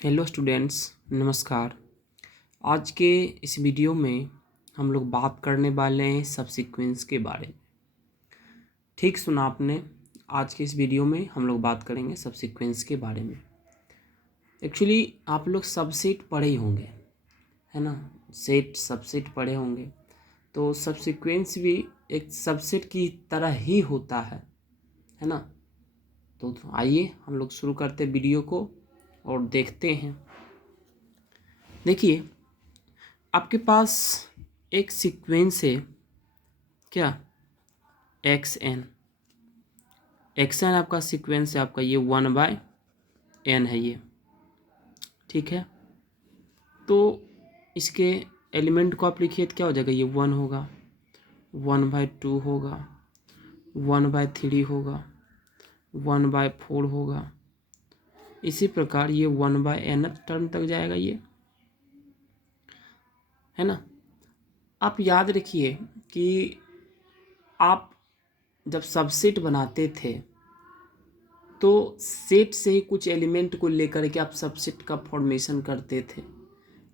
Hello students, नमस्कार। आज के इस वीडियो में हम लोग बात करने वाले हैं सबसीक्वेंस के बारे में। ठीक सुना आपने। आज के इस वीडियो में हम लोग बात करेंगे सबसीक्वेंस के बारे में। एक्चुअली आप लोग सबसेट पढ़े ही होंगे, है ना। सेट सबसेट पढ़े होंगे, तो सबसीक्वेंस भी एक सबसेट की तरह ही होता है ना। तो आइए हम लोग शुरू करते वीडियो को और देखते हैं। देखिए, आपके पास एक सीक्वेंस है क्या, XN। XN आपका सीक्वेंस है, आपका ये 1/n है ये, ठीक है। तो इसके एलिमेंट को आप लिखिए तो क्या हो जाएगा, ये 1 होगा, 1/2 होगा, 1/3 होगा, 1/4 होगा। इसी प्रकार ये 1/n टर्म तक जाएगा, ये है ना। आप याद रखिए कि आप जब सबसेट बनाते थे तो सेट से ही कुछ एलिमेंट को लेकर के आप सबसेट का फॉर्मेशन करते थे।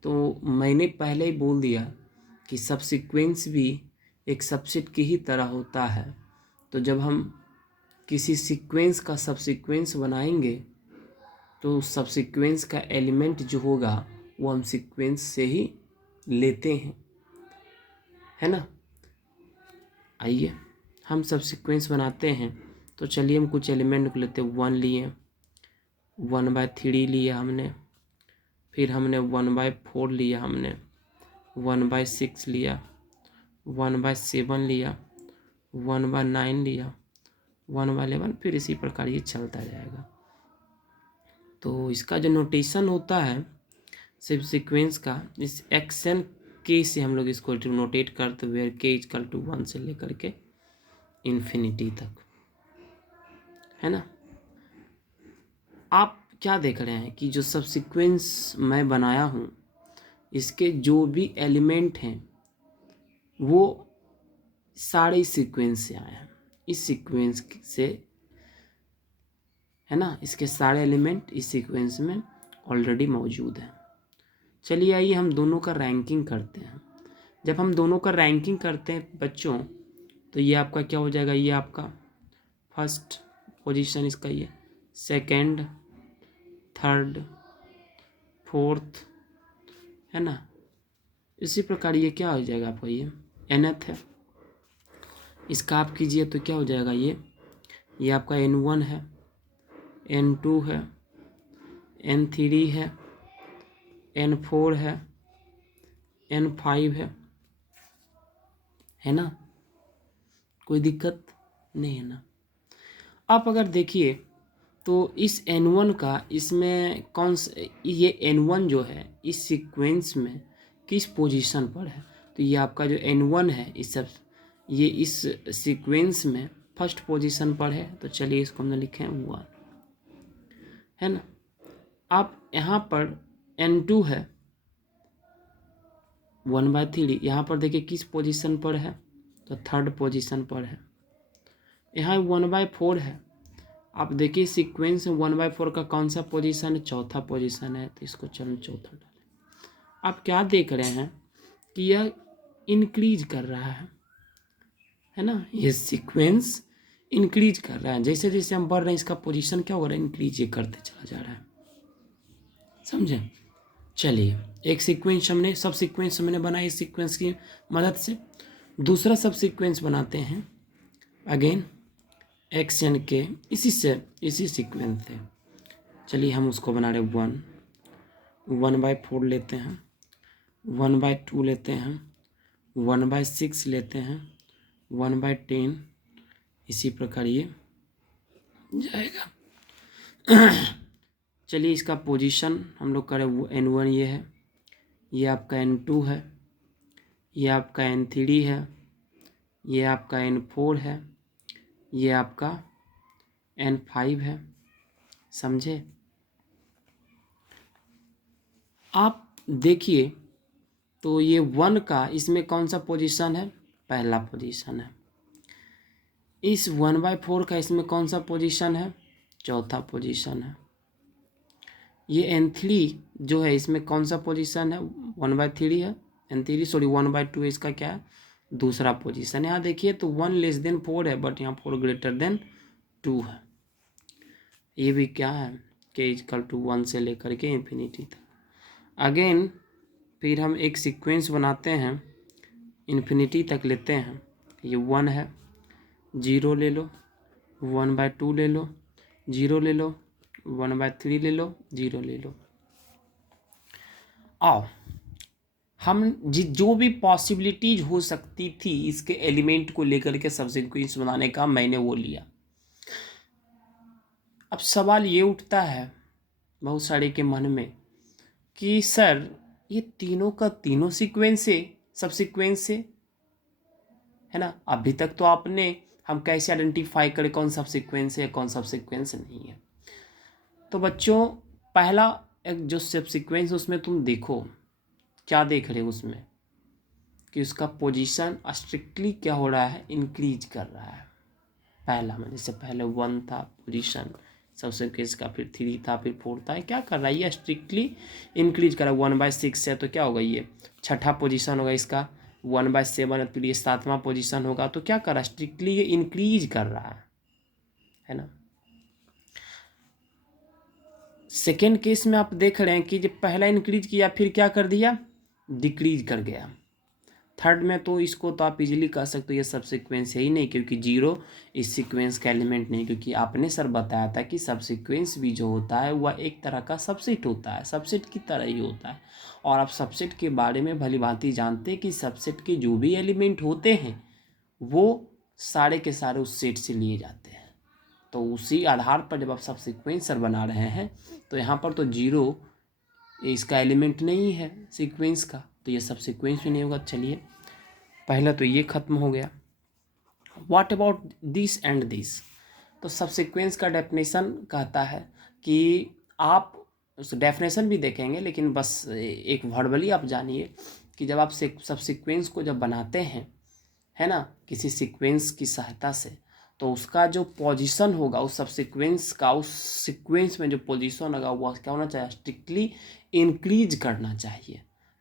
तो मैंने पहले ही बोल दिया कि सबसीक्वेंस भी एक सबसेट की ही तरह होता है। तो जब हम किसी सीक्वेंस का सबसीक्वेंस बनाएंगे तो सबसीक्वेंस का एलिमेंट जो होगा वो हम सीक्वेंस से ही लेते हैं, है ना। आइए हम सबसीक्वेंस बनाते हैं। तो चलिए हम कुछ एलिमेंट को लेते हैं। 1 लिए, 1/3 लिया हमने, फिर हमने 1/4 लिया, हमने 1/6 लिया, 1/7 लिया, 1/9 लिया, 1/11, फिर इसी प्रकार ये चलता जाएगा। तो इसका जो नोटेशन होता है सब सीक्वेंस का, इस XN के से हम लोग इसको नोटेट करते हुए k = 1 से लेकर के इन्फिनिटी तक, है ना। आप क्या देख रहे हैं कि जो सबसीक्वेंस मैं बनाया हूँ इसके जो भी एलिमेंट हैं वो सारे इस सीक्वेंस से आए हैं, इस सीक्वेंस से, है ना। इसके सारे एलिमेंट इस सीक्वेंस में ऑलरेडी मौजूद हैं। चलिए आइए हम दोनों का रैंकिंग करते हैं। जब हम दोनों का रैंकिंग करते हैं बच्चों, तो ये आपका क्या हो जाएगा, ये आपका फर्स्ट पोजीशन इसका, ये सेकंड, थर्ड, फोर्थ, है ना। इसी प्रकार ये क्या हो जाएगा आपका, ये nth है। इसका आप कीजिए तो क्या हो जाएगा, ये आपका N1 है, N2 है, N3 है, N4 है, N5 है ना। कोई दिक्कत नहीं है ना। आप अगर देखिए तो इस N1 का इसमें कौन सा, ये N1 जो है इस सीक्वेंस में किस पोजीशन पर है, तो ये आपका जो N1 है ये इस सीक्वेंस में फर्स्ट पोजीशन पर है। तो चलिए इसको हमने लिखे 1, है ना। आप यहाँ पर N2 है 1/3, यहाँ पर देखिए किस पोजीशन पर है, तो थर्ड पोजीशन पर है। यहाँ 1/4 है, आप देखिए सीक्वेंस में 1/4 का कौन सा पोजीशन है, चौथा पोजीशन है। तो इसको चलो चौथा डालें। आप क्या देख रहे हैं कि यह इंक्रीज कर रहा है ना। ये सीक्वेंस इंक्रीज कर रहा है, जैसे जैसे हम बढ़ रहे हैं इसका पोजीशन क्या हो रहा है, इंक्रीज ये करते चला जा रहा है, समझे। चलिए एक सीक्वेंस हमने सब सीक्वेंस हमने बनाई इस सीक्वेंस की मदद से। दूसरा सब सीक्वेंस बनाते हैं अगेन XN के इसी सीक्वेंस से। चलिए हम उसको बना रहे 1/4 लेते हैं, 1/2 लेते हैं, 1/6 लेते हैं, 1/10, इसी प्रकार ये जाएगा। चलिए इसका पोजीशन हम लोग करें, वो N1 ये है, ये आपका N2 है, ये आपका N3 है, ये आपका N4 है, ये आपका N5 है, समझे। आप देखिए तो ये 1 का इसमें कौन सा पोजीशन है, पहला पोजीशन है। इस 1/4 का इसमें कौन सा पोजीशन है, चौथा पोजीशन है। ये N3 जो है इसमें कौन सा पोजीशन है, 1/3 है, N3 सॉरी 1/2 इसका क्या है, दूसरा पोजीशन। यहाँ देखिए तो 1 4 है, बट यहाँ 4 2 है। ये भी क्या है, k=1 से लेकर के इन्फिनिटी तक। अगेन फिर हम एक सीक्वेंस बनाते हैं, इन्फिनिटी तक लेते हैं। ये 1 है, 0 ले लो, 1/2 ले लो, 0 ले लो, 1/3 ले लो, 0 ले लो। आओ हम जो भी पॉसिबिलिटीज हो सकती थी इसके एलिमेंट को लेकर के सब्सिक्वेंस बनाने का, मैंने वो लिया। अब सवाल ये उठता है बहुत सारे के मन में कि सर ये तीनों का तीनों सीक्वेंस है, सब्सिक्वेंस है ना। अभी तक तो आपने हम कैसे आइडेंटिफाई करें कौन सब्सिक्वेंस है कौन सब्सिक्वेंस नहीं है। तो बच्चों पहला एक जो सब्सिक्वेंस उसमें तुम देखो, क्या देख रहे हो उसमें कि उसका पोजीशन स्ट्रिक्टली क्या हो रहा है, इंक्रीज कर रहा है। पहला में जैसे पहले 1 था पोजीशन सब्सिक्वेंस का, फिर 3 था, फिर 4 था, क्या कर रहा है ये स्ट्रिक्टली इंक्रीज कर रहा है। 1/6 है तो क्या होगा, ये छठा पोजीशन होगा इसका। 1/7 है तो ये 7वां पोजीशन होगा। तो क्या कर रहा है, स्ट्रिक्टली ये इंक्रीज कर रहा है ना। सेकेंड केस में आप देख रहे हैं कि जब पहला इंक्रीज किया फिर क्या कर दिया, डिक्रीज कर गया। थर्ड में तो इसको तो आप इजीली कह सकते हो ये सब्सिक्वेंस है ही नहीं, क्योंकि 0 इस सीक्वेंस का एलिमेंट नहीं। क्योंकि आपने सर बताया था कि सब्सिक्वेंस भी जो होता है वह एक तरह का सबसेट होता है, सबसेट की तरह ही होता है। और आप सबसेट के बारे में भली भांति जानते हैं कि सबसेट के जो भी एलिमेंट होते हैं वो सारे के सारे उस सेट से लिए जाते हैं। तो उसी आधार पर जब आप सब्सिक्वेंस सर बना रहे हैं तो यहाँ पर तो 0 इसका एलिमेंट नहीं है सीक्वेंस का, तो ये सब्सिक्वेंस भी नहीं होगा। चलिए पहला तो ये खत्म हो गया। What about this and this. तो सब्सिक्वेंस का डेफिनेशन कहता है कि आप उस डेफिनेशन भी देखेंगे, लेकिन बस एक वर्बली आप जानिए कि जब आप सब्सिक्वेंस को जब बनाते हैं है ना किसी सीक्वेंस की सहायता से, तो उसका जो पोजीशन होगा उस सब्सिक्वेंस का, उस सीक्वेंस में जो पोजीशन होगा वह क्या होना चाहिए, स्ट्रिक्टली इंक्रीज करना चाहिए,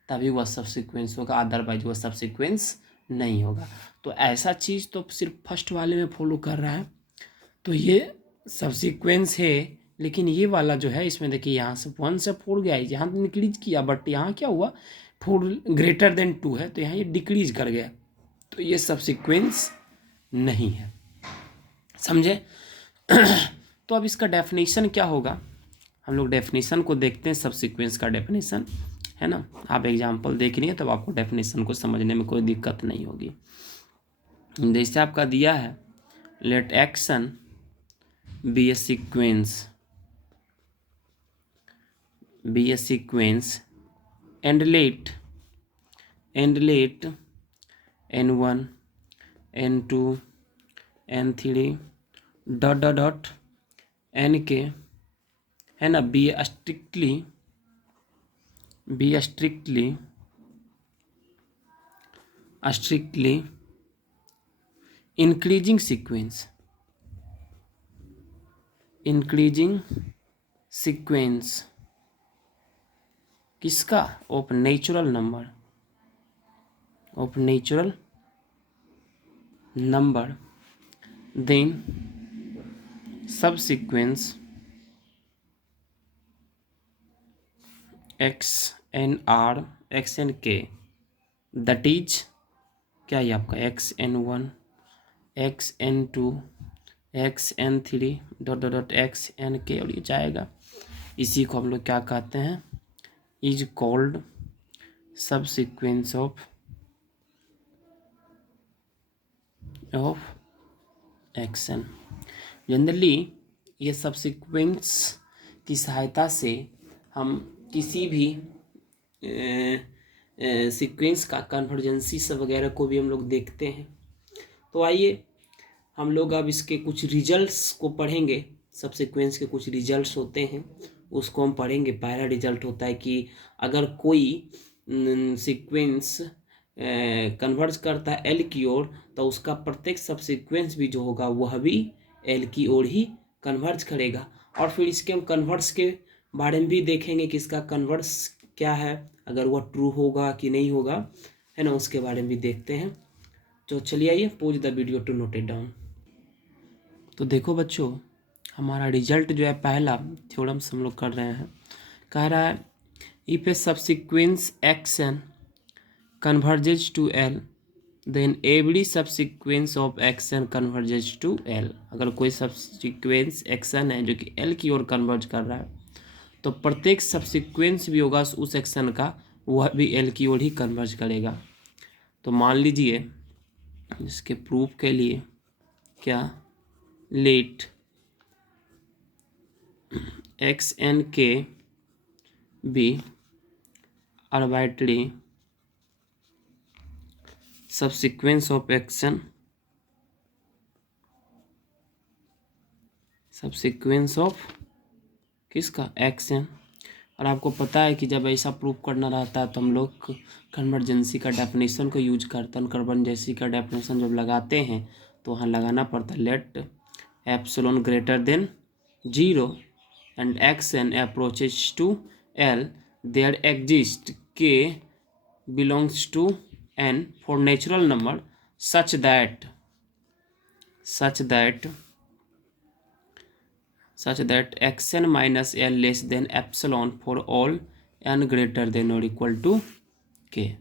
तभी वह सब्सिक्वेंस होगा। अदरवाइज वह सब्सिक्वेंस नहीं होगा। तो ऐसा चीज़ तो सिर्फ फर्स्ट वाले में फॉलो कर रहा है, तो ये सब्सिक्वेंस है। लेकिन ये वाला जो है इसमें देखिए यहाँ से 1 से 4 गया है, यहाँ इंक्रीज किया, बट यहाँ क्या हुआ 4>2 है तो यहाँ ये डिक्रीज कर गया, तो ये सब्सिक्वेंस नहीं है। समझे। तो अब इसका डेफिनेशन क्या होगा, हम लोग डेफिनेशन को देखते हैं, सब्सिक्वेंस का डेफिनेशन है ना। आप एग्जाम्पल देख रही हैं तब आपको डेफिनेशन को समझने में कोई दिक्कत नहीं होगी। जैसे आपका दिया है, let action be a sequence and let n1 n2 n3 dot n K है ना बी स्ट्रिक्टली इंक्रीजिंग सीक्वेंस किसका, of natural number then subsequence xn k, that is क्या है आपका xn1 xn2 xn3 dot xn k, और ये जाएगा। इसी को हम लोग क्या कहते हैं, is called subsequence of action. Generally ये सबसीक्वेंस की सहायता से हम किसी भी सीक्वेंस का कन्वर्जेंसी सब वगैरह को भी हम लोग देखते हैं। तो आइए हम लोग अब इसके कुछ रिजल्ट्स को पढ़ेंगे। सबसीक्वेंस के कुछ रिजल्ट्स होते हैं उसको हम पढ़ेंगे। पहला रिजल्ट होता है कि अगर कोई सीक्वेंस कन्वर्ज करता है एल की ओर, तो उसका प्रत्येक सबसीक्वेंस भी जो होगा वह भी एल की ओर ही कन्वर्ज करेगा। और फिर इसके हम कन्वर्स के बारे में भी देखेंगे कि इसका कन्वर्स क्या है, अगर वह ट्रू होगा कि नहीं होगा, है ना, उसके बारे में भी देखते हैं। तो चलिए आइए, pause the video to note it down. तो देखो बच्चों, हमारा रिजल्ट जो है पहला थ्योरम्स हम लोग कर रहे हैं। कह रहा है if a subsequence x n converges to L then every subsequence of x n converges to L. अगर कोई सब्सिक्वेंस एक्शन है जो कि एल की ओर कन्वर्ज कर रहा है, तो प्रत्येक सब्सिक्वेंस भी होगा उस एक्शन का, वह भी एल की ओर ही कन्वर्ज करेगा। तो मान लीजिए इसके प्रूफ के लिए क्या, let X N K be arbitrary subsequence of action subsequence of किसका, एक्शन। और आपको पता है कि जब ऐसा प्रूफ करना रहता है तो हम लोग कन्वर्जेंसी का डेफिनेशन को यूज करते हैं। कन्वर्जेंसी का डेफिनेशन जब लगाते हैं तो वहाँ लगाना पड़ता है let epsilon greater than 0 and action approaches to L there exist K belongs to n for natural number such that xn minus l less than epsilon for all n greater than or equal to k।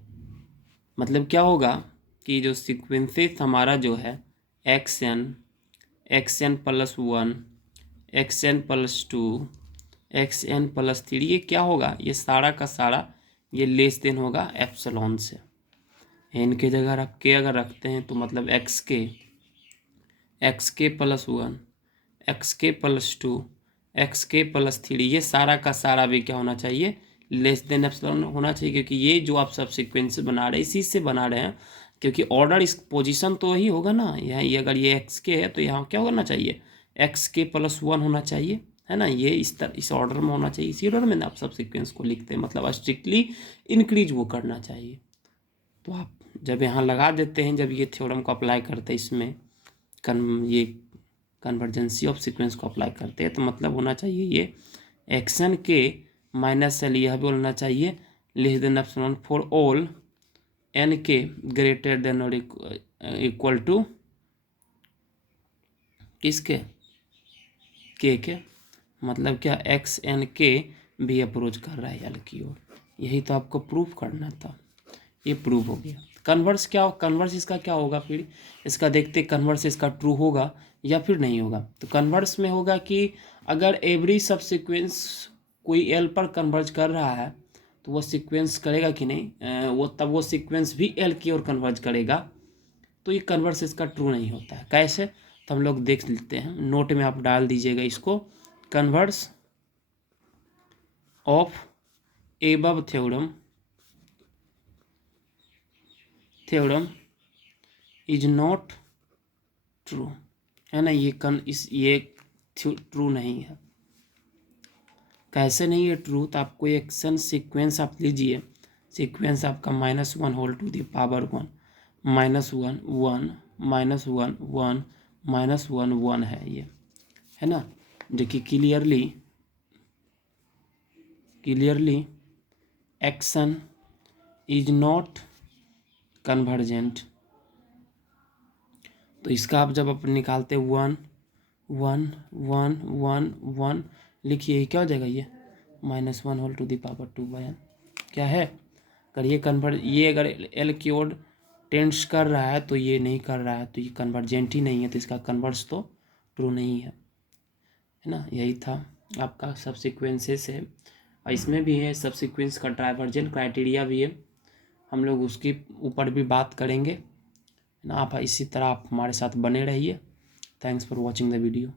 मतलब क्या होगा कि जो sequences हमारा जो है X N plus 1, X N plus 2, X N plus 3, ये क्या होगा, ये सारा का सारा ये लेस देन होगा एप्सिलॉन से। एन के जगह आप के अगर रखते हैं तो मतलब एक्स के प्लस 1, एक्स के प्लस 2, एक्स के प्लस 3, ये सारा का सारा भी क्या होना चाहिए, लेस देन एप्सिलॉन होना चाहिए। क्योंकि ये जो आप सब सीक्वेंस बना रहे हैं इसी से बना रहे हैं, क्योंकि ऑर्डर इस पोजीशन तो वही होगा ना। यहाँ ये अगर ये एक्स के है तो यहाँ क्या होना चाहिए, एक्स के प्लस 1 होना चाहिए, है ना। ये इस ऑर्डर में होना चाहिए, इसी ऑर्डर में आप सब सीक्वेंस को लिखते हैं, मतलब स्ट्रिक्टली इंक्रीज वो करना चाहिए। तो आप जब यहाँ लगा देते हैं, जब ये थ्योरम को अप्लाई करते हैं इसमें ये कन्वर्जेंसी ऑफ सीक्वेंस को अप्लाई करते हैं, तो मतलब होना चाहिए ये एक्शन के माइनस एल, यह भी बोलना चाहिए less than epsilon for all N K greater than और इक्वल टू किसके, के मतलब क्या, एक्स एन के भी अप्रोच कर रहा है एल की ओर। यही तो आपको प्रूफ करना था, ये प्रूफ हो गया। कन्वर्स क्या, कन्वर्स इसका क्या होगा, फिर इसका देखते कन्वर्स इसका ट्रू होगा या फिर नहीं होगा। तो कन्वर्स में होगा कि अगर एवरी सब सीक्वेंस कोई एल पर कन्वर्ज कर रहा है तो वो सीक्वेंस करेगा कि नहीं, वो सीक्वेंस भी एल की ओर कन्वर्ज करेगा, तो ये कन्वर्स इसका ट्रू नहीं होता है। कैसे, तो हम लोग देख लेते हैं, नोट में आप डाल दीजिएगा इसको, converse of above theorem is not true, है ना। ये ट्रू नहीं है। कैसे नहीं है ट्रू, तो आपको एक्शन सीक्वेंस आप लीजिए, सीक्वेंस आपका -1 होल टू द पावर 1, -1 1 -1 1 -1 1 है ये, है ना। देखिए clearly action is not convergent. तो इसका आप जब अपन निकालते 1 1 1 1 1 लिखिए, क्या हो जाएगा ये -1 whole to the power 2/n, क्या है। अगर ये अगर एल की ओर टेंड्स कर रहा है तो ये नहीं कर रहा है, तो ये कन्वर्जेंट ही नहीं है, तो इसका कन्वर्स तो ट्रू नहीं है ना। यही था आपका सबसीक्वेंसेस है, और इसमें भी है सबसीक्वेंस का डाइवर्जेंट क्राइटेरिया भी है, हम लोग उसके ऊपर भी बात करेंगे ना। आप इसी तरह आप हमारे साथ बने रहिए। Thanks for watching the video.